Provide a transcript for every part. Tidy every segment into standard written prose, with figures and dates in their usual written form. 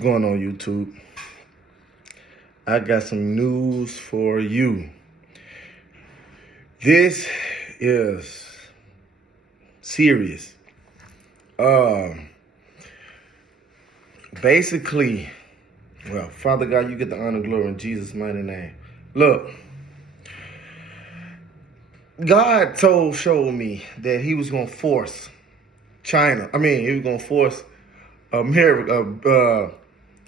Going on YouTube, I got some news for you. This is serious. Basically, well, Father God, you get the honor and glory in Jesus' mighty name. Look, God showed me that he was going to force he was going to force America,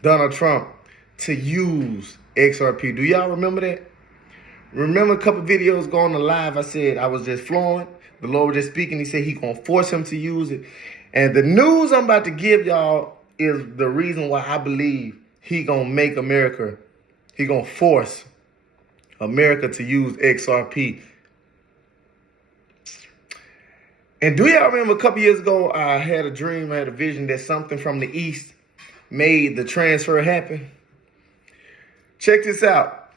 Donald Trump to use XRP. Do y'all remember that? Remember a couple videos going live, I said I was just flowing. The Lord was just speaking. He said he's going to force him to use it. And the news I'm about to give y'all is the reason why I believe he going to make America, he going to force America to use XRP. And do y'all remember a couple years ago, I had a dream, I had a vision that something from the East made the transfer happen? Check this out.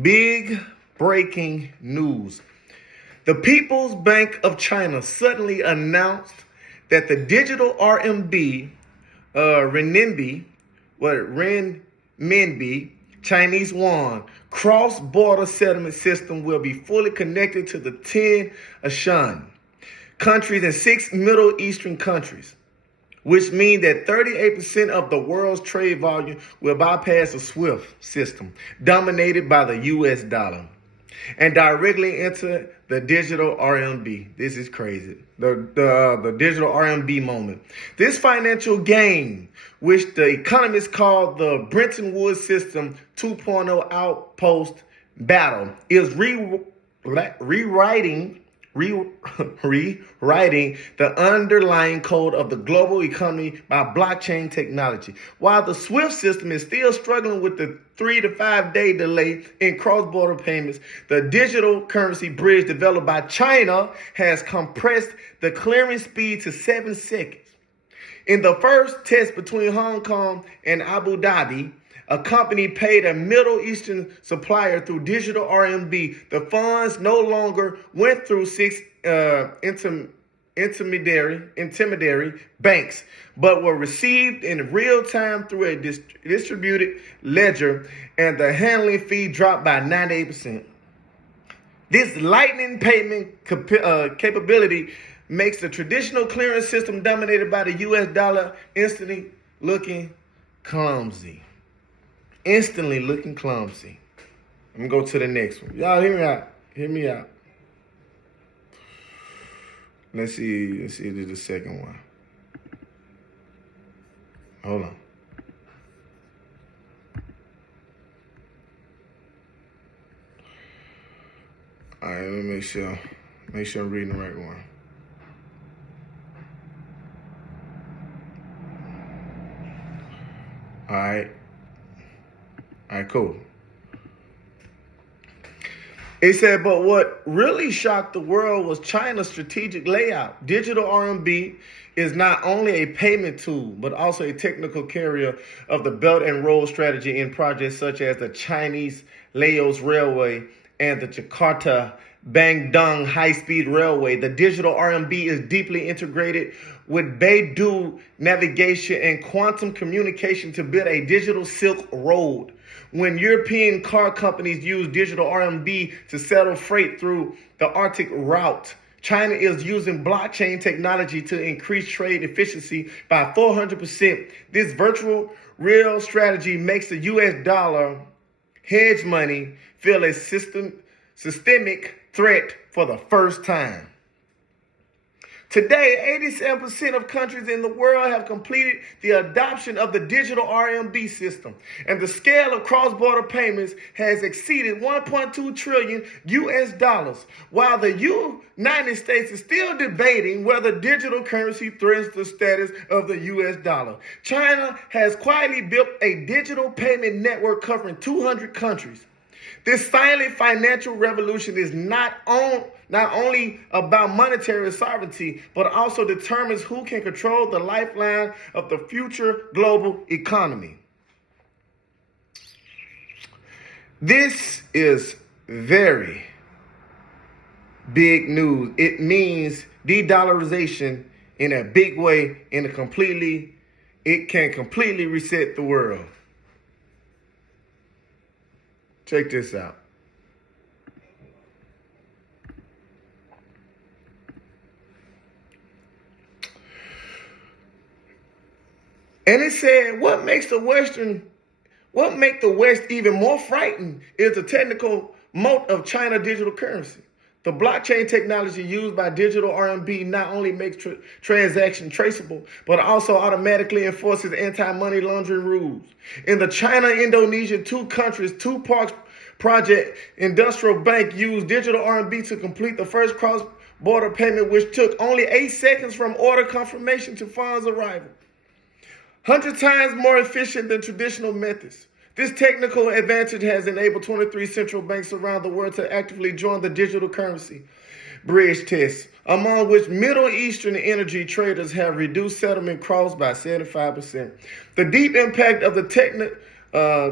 Big breaking news. The People's Bank of China suddenly announced that the digital RMB, Renminbi, Chinese Yuan, cross-border settlement system will be fully connected to the 10 ASEAN countries and 6 Middle Eastern countries, which means that 38% of the world's trade volume will bypass the SWIFT system, dominated by the US dollar, and directly enter the digital RMB. This is crazy. The digital RMB moment. This financial gain, which the economists call the Bretton Woods System 2.0 outpost battle, is rewriting the underlying code of the global economy by blockchain technology. While the SWIFT system is still struggling with the 3 to 5 day delay in cross-border payments, the digital currency bridge developed by China has compressed the clearing speed to 7 seconds. In the first test between Hong Kong and Abu Dhabi, a company paid a Middle Eastern supplier through digital RMB. The funds no longer went through 6 intermediary banks, but were received in real time through a distributed ledger, and the handling fee dropped by 98%. This lightning payment capability makes the traditional clearing system dominated by the US dollar instantly looking clumsy. Let me go to the next one. Y'all hear me out. Let's see if this is the second one. Hold on. All right, let me make sure I'm reading the right one. All right, cool. It said, but what really shocked the world was China's strategic layout. Digital RMB is not only a payment tool, but also a technical carrier of the Belt and Road strategy in projects such as the Chinese Laos Railway and the Jakarta Bandung High-Speed Railway. The digital RMB is deeply integrated with Beidou navigation and quantum communication to build a digital Silk Road. When European car companies use digital RMB to settle freight through the Arctic route, China is using blockchain technology to increase trade efficiency by 400%. This virtual real strategy makes the US dollar hedge money feel a systemic threat for the first time. Today, 87% of countries in the world have completed the adoption of the digital RMB system, and the scale of cross-border payments has exceeded 1.2 trillion US dollars, while the United States is still debating whether digital currency threatens the status of the US dollar. China has quietly built a digital payment network covering 200 countries. This silent financial revolution is not only about monetary sovereignty, but also determines who can control the lifeline of the future global economy. This is very big news. It means de-dollarization in a big way, in a completely it can completely reset the world. Check this out. And it said, what makes the West even more frightened is the technical moat of China digital currency. The blockchain technology used by digital RMB not only makes transaction traceable, but also automatically enforces anti-money laundering rules. In the China-Indonesia two parks project, Industrial Bank used digital RMB to complete the first cross-border payment, which took only 8 seconds from order confirmation to funds arrival. 100 times more efficient than traditional methods. This technical advantage has enabled 23 central banks around the world to actively join the digital currency bridge test, among which Middle Eastern energy traders have reduced settlement costs by 75%. The deep impact of the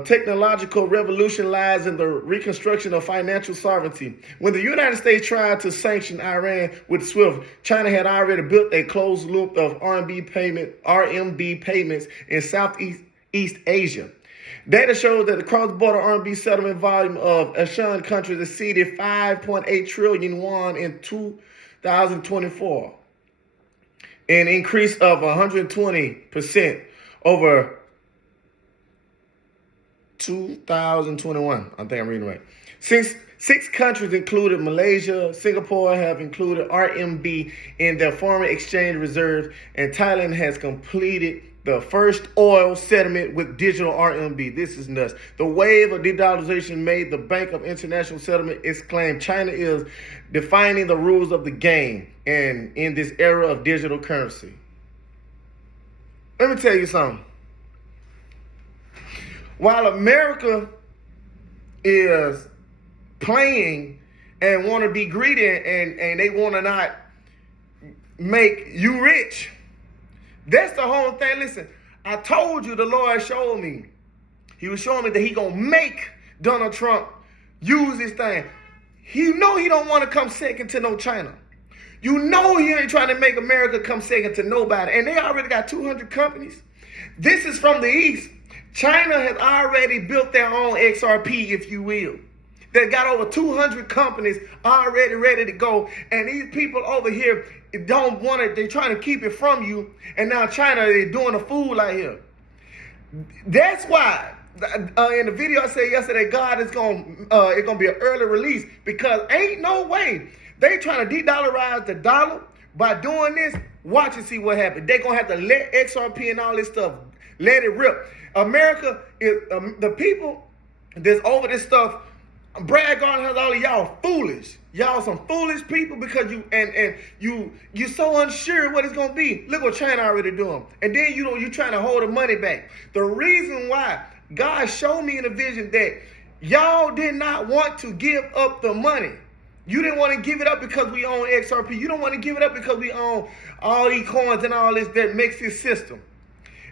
technological revolution lies in the reconstruction of financial sovereignty. When the United States tried to sanction Iran with SWIFT, China had already built a closed loop of RMB payments in Southeast Asia. Data shows that the cross-border RMB settlement volume of ASEAN countries exceeded 5.8 trillion yuan in 2024, an increase of 120% over 2021. I think I'm reading right. Since 6 countries, including Malaysia, Singapore, have included RMB in their foreign exchange reserves, and Thailand has completed the first oil settlement with digital RMB. This is nuts. The wave of de-dollarization made the Bank of International Settlement exclaim China is defining the rules of the game and in this era of digital currency. Let me tell you something. While America is playing and want to be greedy and they want to not make you rich, that's the whole thing. Listen, I told you the Lord showed me. He was showing me that he going to make Donald Trump use this thing. He know he don't want to come second to no China. You know he ain't trying to make America come second to nobody. And they already got 200 companies. This is from the East. China has already built their own XRP, if you will. They got over 200 companies already ready to go. And these people over here don't want it. They're trying to keep it from you. And now China is doing a fool out here. That's why in the video I said yesterday, God is it's gonna be an early release, because ain't no way they trying to de-dollarize the dollar by doing this. Watch and see what happens. They're gonna have to let XRP and all this stuff let it rip. America is the people that's over this stuff. Brad Garner has all of y'all foolish. Y'all some foolish people because you so unsure what it's gonna be. Look what China already doing, and then you trying to hold the money back. The reason why God showed me in a vision that y'all did not want to give up the money. You didn't want to give it up because we own XRP. You don't want to give it up because we own all these coins and all this that makes this system.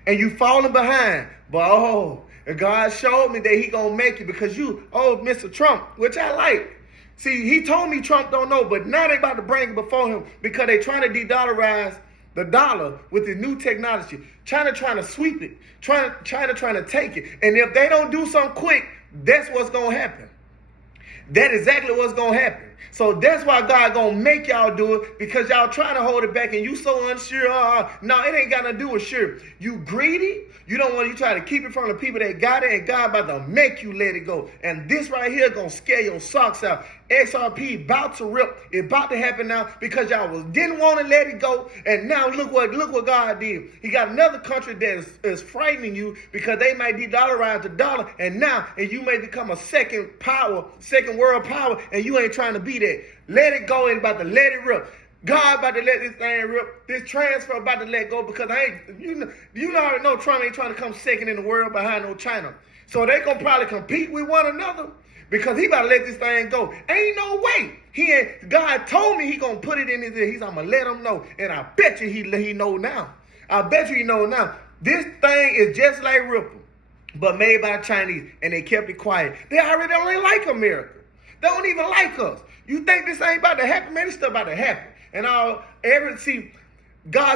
And you falling behind, but and God showed me that he gonna make it because Mr. Trump, which I like. See, he told me Trump don't know, but now they about to bring it before him because they trying to de-dollarize the dollar with the new technology. China trying to sweep it. China trying to take it. And if they don't do something quick, that's what's gonna happen. That's exactly what's gonna happen. So that's why God gonna make y'all do it, because y'all trying to hold it back and you so unsure. No, it ain't got nothing to do with sure. You greedy. You don't want. You try to keep it from the people that got it, and God about to make you let it go. And this right here gonna scare your socks out. XRP about to rip. It about to happen now because y'all didn't want to let it go, and now look what God did. He got another country that is frightening you because they might de-dollarize the dollar, and you may become a second world power, and you ain't trying to be that. Let it go and about to let it rip. God about to let this thing rip. This transfer about to let go because you already know Trump ain't trying to come second in the world behind no China. So they gonna probably compete with one another because he about to let this thing go. Ain't no way. God told me he gonna put it in his ear. I'm gonna let him know, and I bet you he know now. I bet you he know now. This thing is just like Ripple, but made by the Chinese, and they kept it quiet. They already don't even like America. They don't even like us. You think this ain't about to happen? Man, this stuff about to happen. And God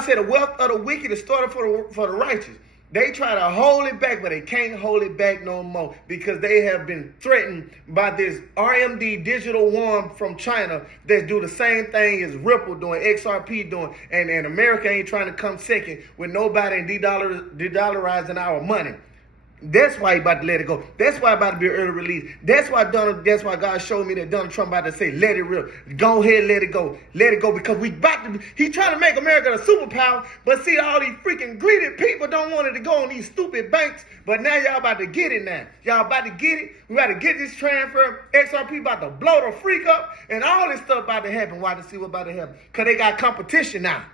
said the wealth of the wicked is stored for the righteous. They try to hold it back, but they can't hold it back no more because they have been threatened by this RMB digital yuan from China that do the same thing as Ripple doing, XRP doing, and America ain't trying to come second with nobody de-dollarizing our money. That's why he about to let it go. That's why about to be an early release. That's why God showed me that Donald Trump about to say, let it rip. Go ahead, let it go. Let it go because he trying to make America a superpower, but see all these freaking greedy people don't want it to go on these stupid banks, but now y'all about to get it now. Y'all about to get it. We about to get this transfer. XRP about to blow the freak up and all this stuff about to happen. Why to see what about to happen? Because they got competition now.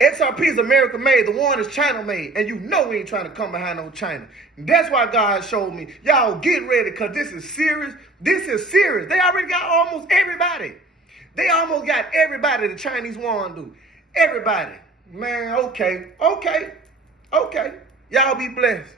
XRP is America made, the one is China made, and you know we ain't trying to come behind no China. That's why God showed me, y'all get ready, because this is serious. This is serious. They already got almost everybody. They almost got everybody the Chinese want to do. Everybody. Man, okay. Y'all be blessed.